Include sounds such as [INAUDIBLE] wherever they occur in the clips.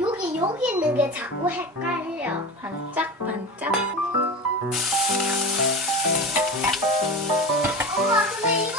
여기 여기 있는 게 자꾸 헷갈려. 반짝 반짝. 우와 선생님.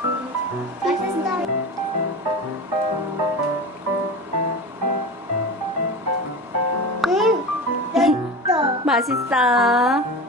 [LAUGHS] 맛있어. 맛있어.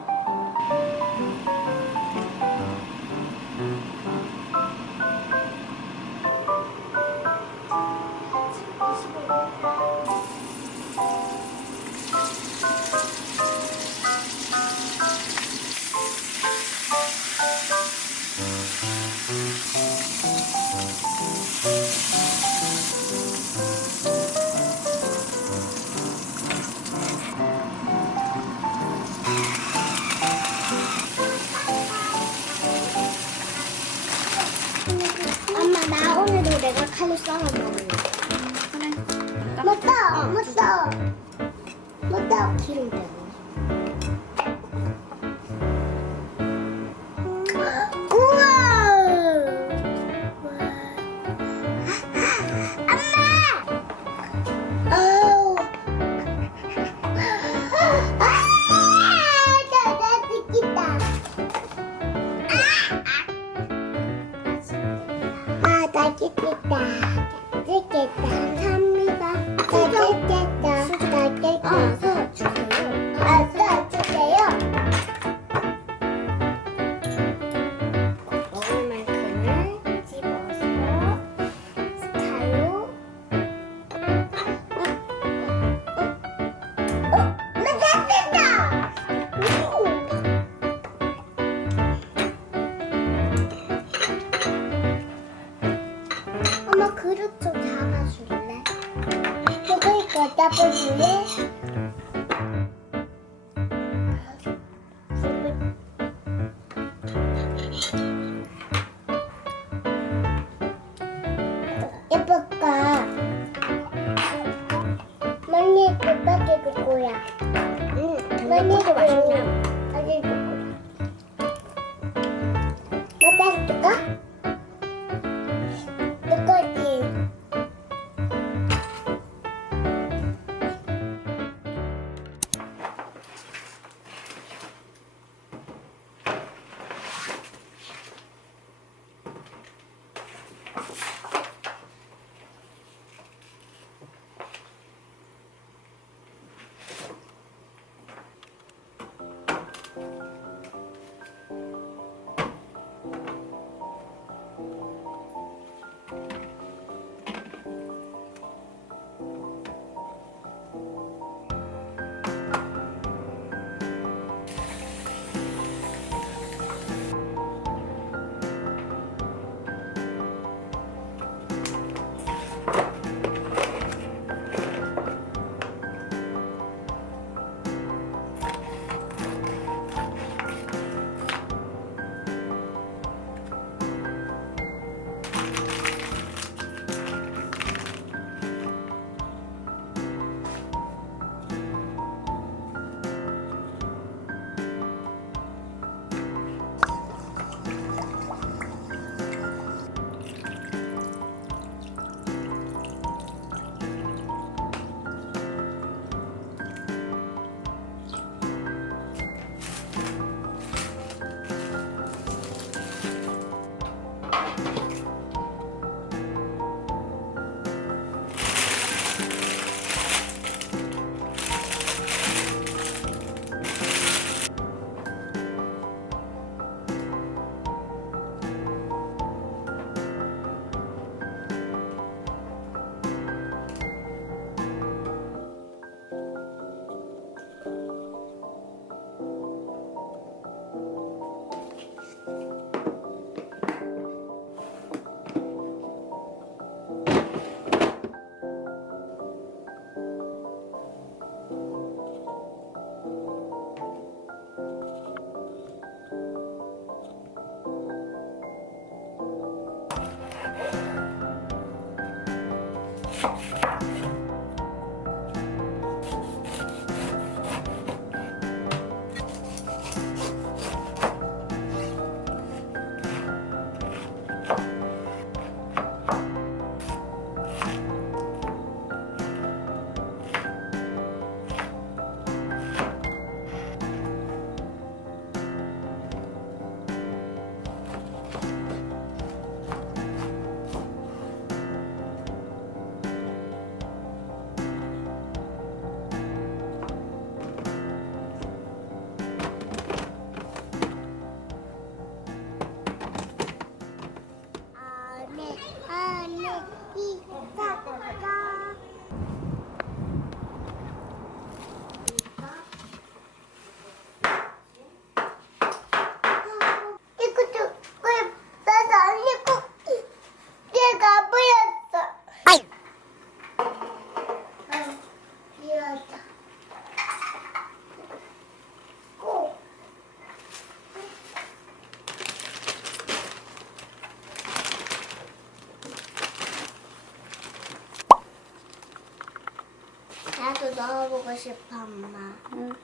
먹고 싶어, 엄마. 응.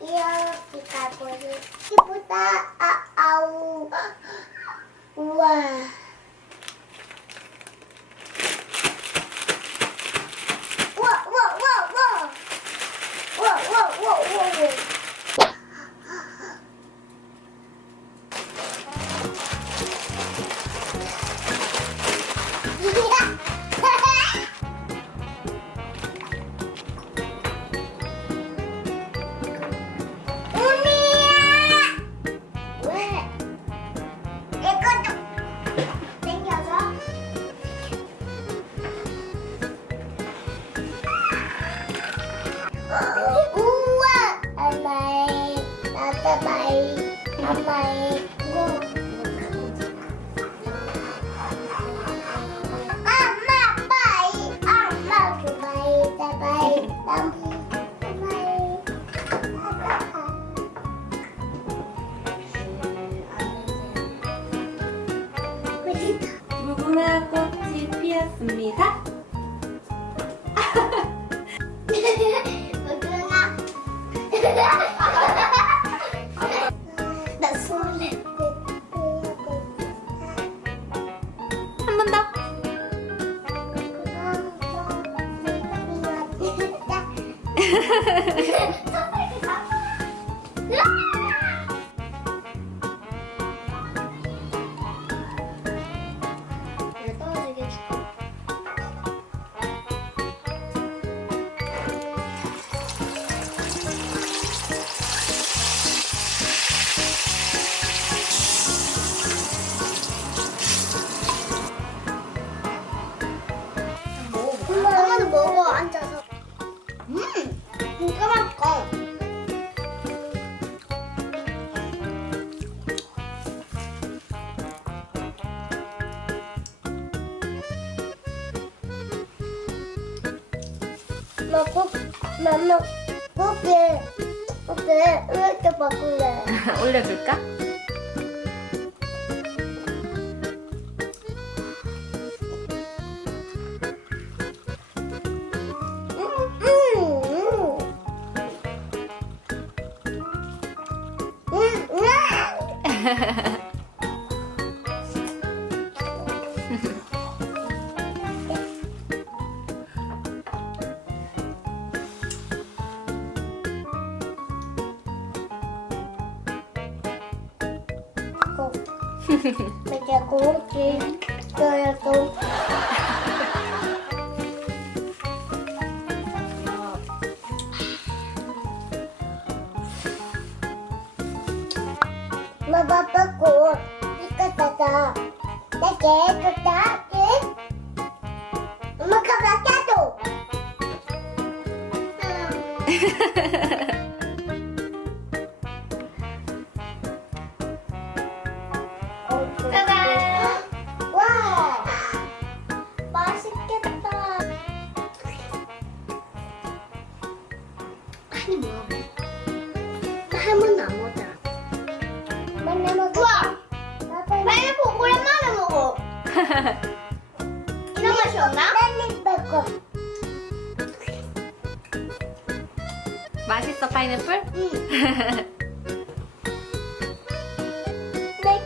이렇게 가고 싶다. 아아우. 아, 우와. 먹을래. [LAUGHS] 올려줄까? 음, 음, 음. [LAUGHS] Okay.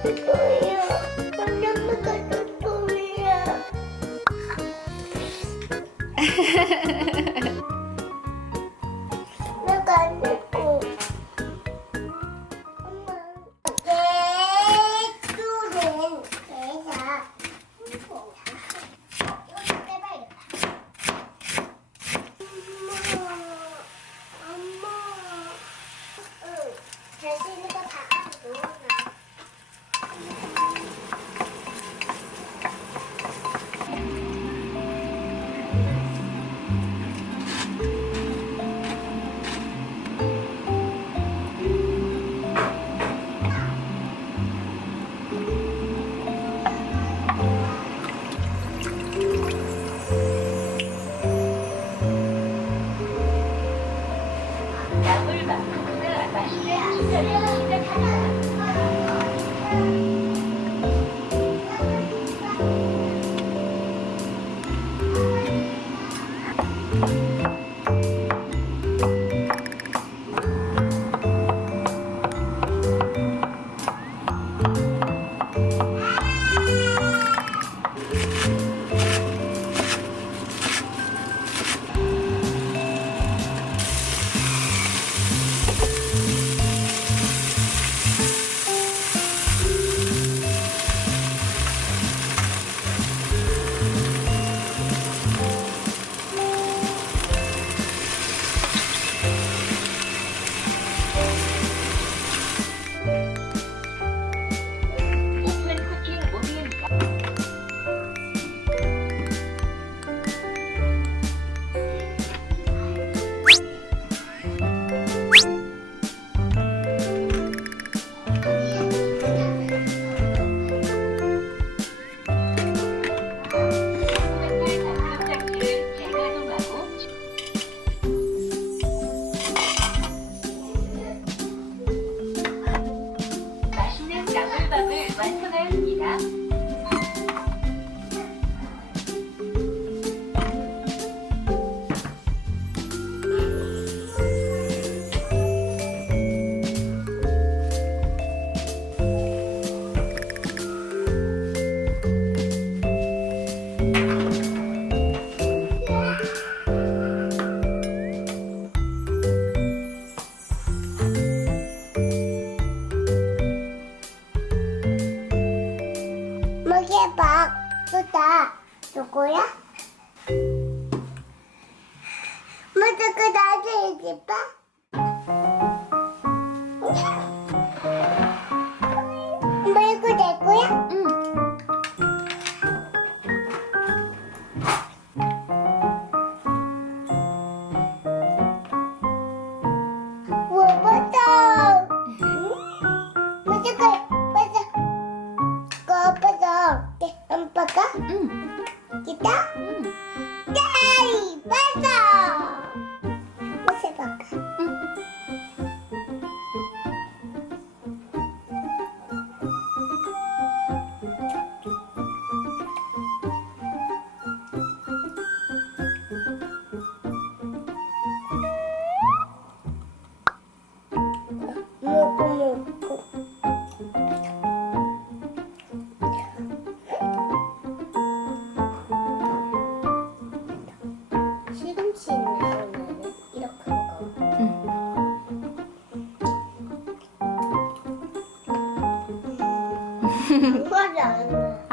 我都要，我那么个都都要。[LAUGHS]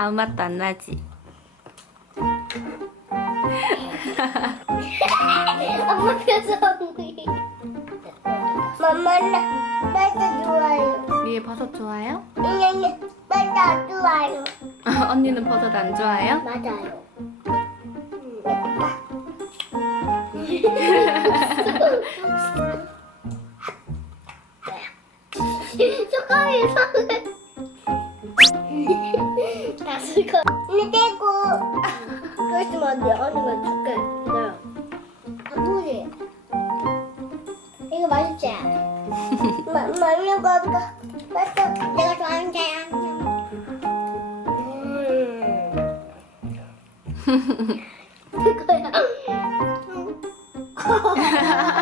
아무 맛도 안 나지. 엄마 표정이. 엄마는 맛이 좋아요. 위에 버섯 좋아요? 맛이 안 좋아요. [LAUGHS] 언니는 버섯 안 좋아해요? 맞아요. 음, 예쁘다. 숟가락이 이상해. 이거 근데 떼고. 그러시면 안돼 언니가 줄게. 네 도지? 아, 이거 맛있지? 마, 마미가 맛있어. 내가 좋아하는 게야. 음. [LAUGHS] 이거야. [LAUGHS] [LAUGHS]